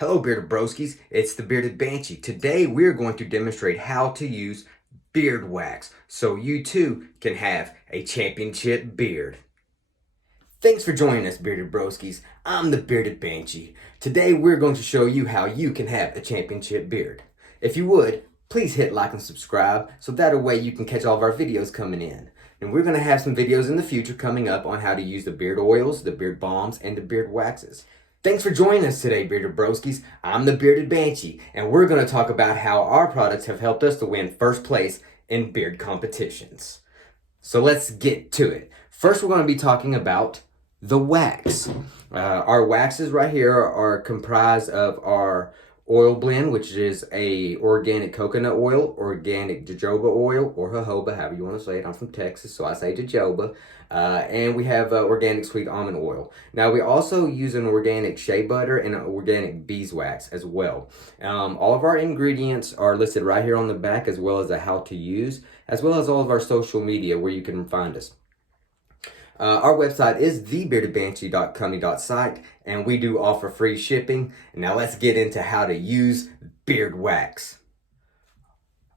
Hello bearded broskies, it's the Bearded Banshee. Today we're going to demonstrate how to use beard wax so you too can have a championship beard. Thanks for joining us bearded broskies. I'm the Bearded Banshee. Today we're going to show you how you can have a championship beard. If you would, please hit like and subscribe so that way you can catch all of our videos coming in. And we're going to have some videos in the future coming up on how to use the beard oils, the beard balms, and the beard waxes. Thanks for joining us today, Bearded Broskies. I'm the Bearded Banshee, and we're going to talk about how our products have helped us to win first place in beard competitions. So let's get to it. First, we're going to be talking about the wax. Our waxes right here are comprised of our oil blend, which is a organic coconut oil, organic jojoba oil, or jojoba, however you want to say it. I'm from Texas, so I say jojoba. And we have organic sweet almond oil. Now, we also use an organic shea butter and an organic beeswax as well. All of our ingredients are listed right here on the back, as well as a how to use, as well as all of our social media where you can find us. Our website is thebeardedbanshee.com.site, and we do offer free shipping. Now let's get into how to use beard wax.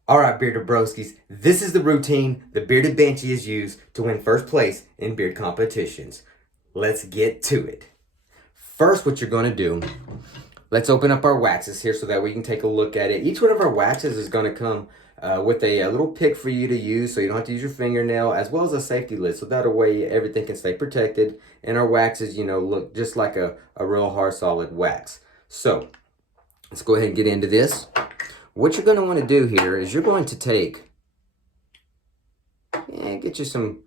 Alright, bearded broskies, this is the routine the Bearded Banshee has used to win first place in beard competitions. Let's get to it. First, what you're going to do, let's open up our waxes here so that we can take a look at it. Each one of our waxes is going to come with a little pick for you to use, so you don't have to use your fingernail, as well as a safety lid, so that way everything can stay protected. And our waxes, look just like a real hard solid wax. So let's go ahead and get into this. What you're going to want to do here is you're going to take and get you some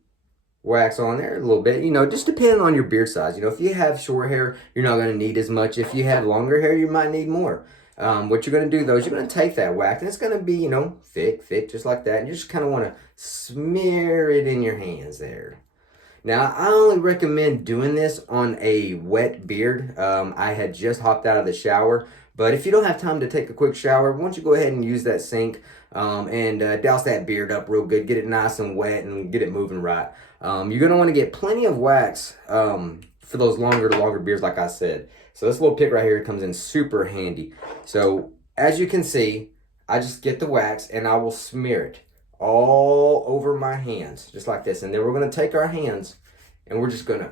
wax on there a little bit, just depending on your beard size. If you have short hair, you're not going to need as much. If you have longer hair, you might need more. What you're going to do though is you're going to take that wax, and it's going to be, thick, just like that. And you just kind of want to smear it in your hands there. Now, I only recommend doing this on a wet beard. I had just hopped out of the shower, but if you don't have time to take a quick shower, why don't you go ahead and use that sink and douse that beard up real good, get it nice and wet, and get it moving right. You're going to want to get plenty of wax for those longer beards, like I said. So this little pick right here comes in super handy. So as you can see, I just get the wax and I will smear it all over my hands, just like this. And then we're going to take our hands and we're just going to,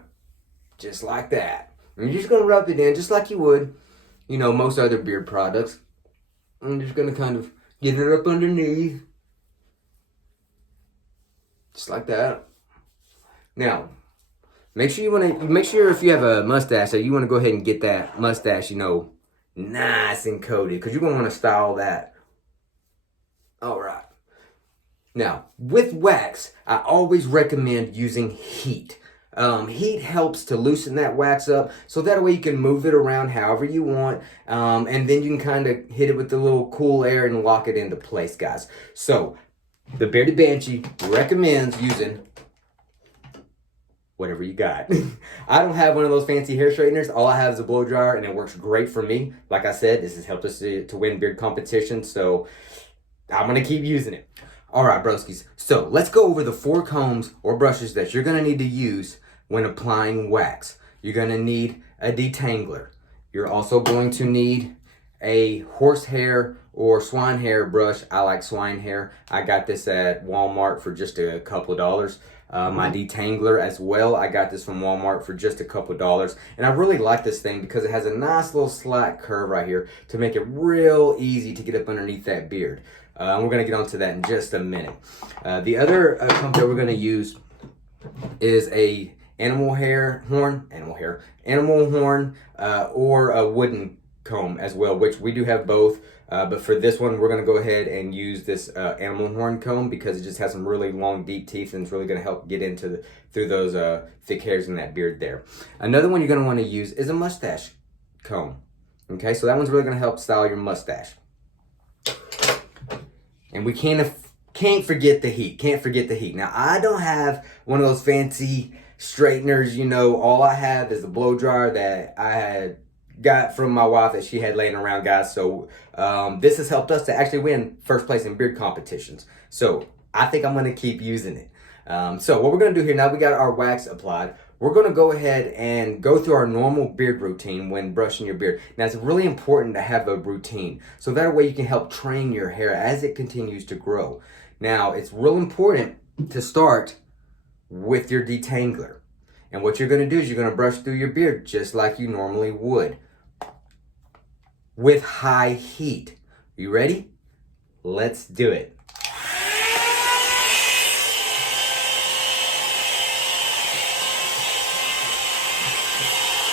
just like that. And you're just going to rub it in just like you would, most other beard products. I'm just going to kind of get it up underneath, just like that. Now, make sure if you have a mustache that you want to go ahead and get that mustache, nice and coated, because you're going to want to style that. All right. Now, with wax, I always recommend using heat. Heat helps to loosen that wax up, so that way you can move it around however you want, and then you can kind of hit it with the little cool air and lock it into place, guys. So, the Bearded Banshee recommends using whatever you got. I don't have one of those fancy hair straighteners. All I have is a blow dryer, and it works great for me. Like I said, this has helped us to win beard competitions, so I'm going to keep using it. All right, broskies. So let's go over the 4 combs or brushes that you're going to need to use when applying wax. You're going to need a detangler. You're also going to need a horsehair or swine hair brush. I like swine hair. I got this at Walmart for just a couple of dollars. My detangler as well, I got this from Walmart for just a couple of dollars. And I really like this thing because it has a nice little slight curve right here to make it real easy to get up underneath that beard. And we're going to get onto that in just a minute. The other comb that we're going to use is a animal horn, or a wooden comb as well, which we do have both. But for this one, we're going to go ahead and use this animal horn comb because it just has some really long, deep teeth, and it's really going to help get into through those thick hairs in that beard there. Another one you're going to want to use is a mustache comb. Okay, so that one's really going to help style your mustache. And we can't forget the heat. Can't forget the heat. Now, I don't have one of those fancy straighteners. All I have is the blow dryer that I had got from my wife that she had laying around, guys. So this has helped us to actually win first place in beard competitions. So I think I'm going to keep using it. So what we're going to do here, now we got our wax applied, we're going to go ahead and go through our normal beard routine when brushing your beard. Now, it's really important to have a routine, so that way you can help train your hair as it continues to grow. Now, it's real important to start with your detangler. And what you're going to do is you're going to brush through your beard just like you normally would, with high heat. You ready? Let's do it.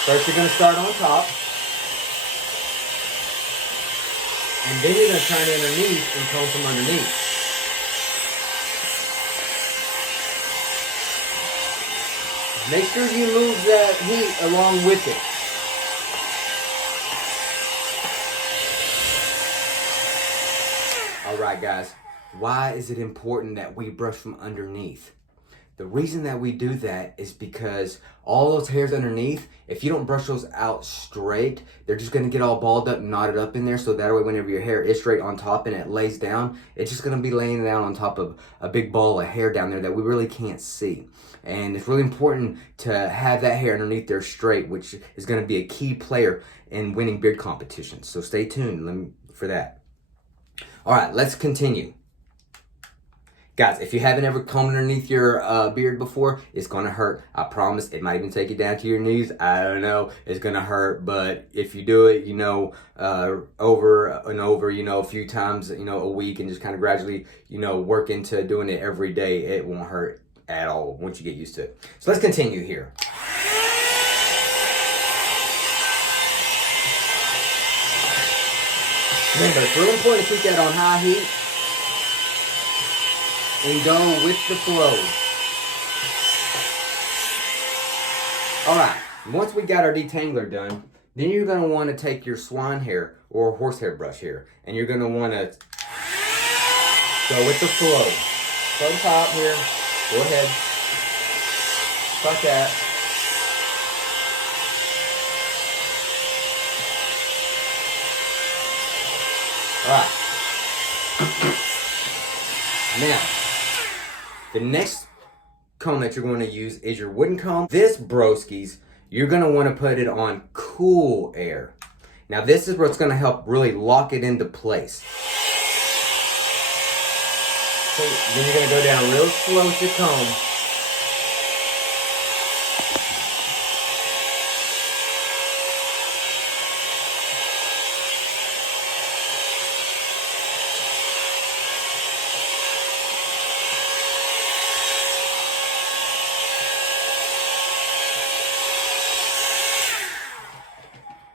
First, you're going to start on top, and then you're going to turn it underneath and comb from underneath. Make sure you move that heat along with it. All right, guys, why is it important that we brush from underneath? The reason that we do that is because all those hairs underneath, if you don't brush those out straight, they're just going to get all balled up, knotted up in there. So that way, whenever your hair is straight on top and it lays down, it's just going to be laying down on top of a big ball of hair down there that we really can't see. And it's really important to have that hair underneath there straight, which is going to be a key player in winning beard competitions. So stay tuned for that. All right, let's continue. Guys, if you haven't ever combed underneath your beard before, it's going to hurt. I promise. It might even take you down to your knees. I don't know. It's going to hurt. But if you do it, over and over, a few times, a week, and just kind of gradually, work into doing it every day, it won't hurt at all once you get used to it. So let's continue here. Remember, it's really important to keep that on high heat and go with the flow. Alright, once we got our detangler done, then you're going to want to take your swan hair or horsehair brush here, and you're going to want to go with the flow. From the top here, go ahead, like that. Alright. Now, the next comb that you're going to use is your wooden comb. This, broskies, you're going to want to put it on cool air. Now, this is what's going to help really lock it into place. So then you're going to go down real slow with your comb.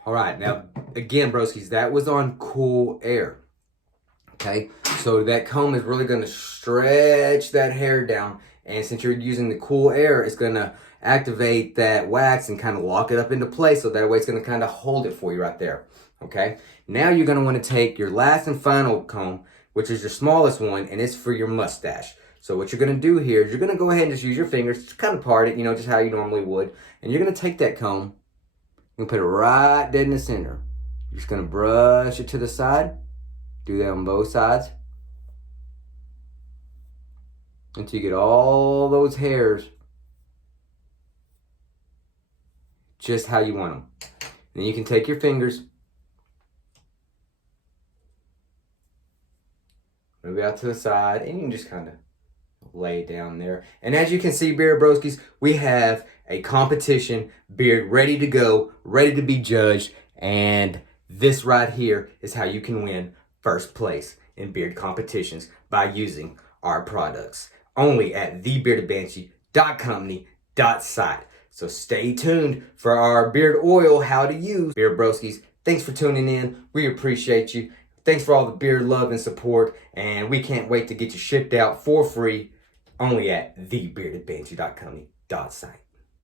All right, now, again, broskies, that was on cool air, okay? So that comb is really going to stretch that hair down, and since you're using the cool air, it's going to activate that wax and kind of lock it up into place, so that way it's going to kind of hold it for you right there, okay? Now you're going to want to take your last and final comb, which is your smallest one, and it's for your mustache. So what you're going to do here is you're going to go ahead and just use your fingers, just kind of part it, just how you normally would, and you're going to take that comb, you put it right dead in the center. You're just going to brush it to the side. Do that on both sides. Until you get all those hairs just how you want them. Then you can take your fingers, move it out to the side, and you can just kind of lay it down there. And as you can see, Beard Broskies, we have a competition beard ready to go, ready to be judged, and this right here is how you can win first place in beard competitions by using our products. Only at thebeardedbanshee.company.site. So stay tuned for our beard oil, how to use. Beard Broskies, thanks for tuning in. We appreciate you. Thanks for all the beard love and support, and we can't wait to get you shipped out for free only at thebeardedbanshee.company.site.